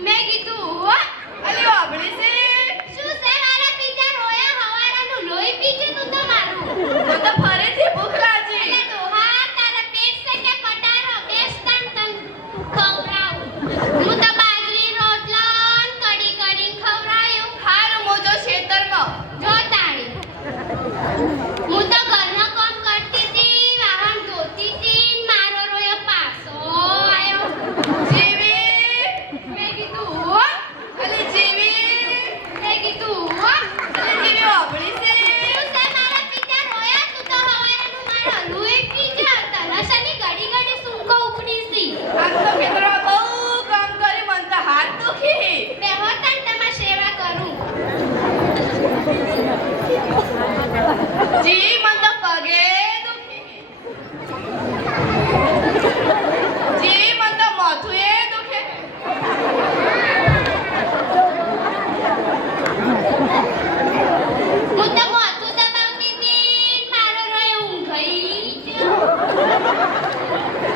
Meg itu what?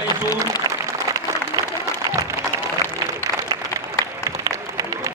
அனைத்தும்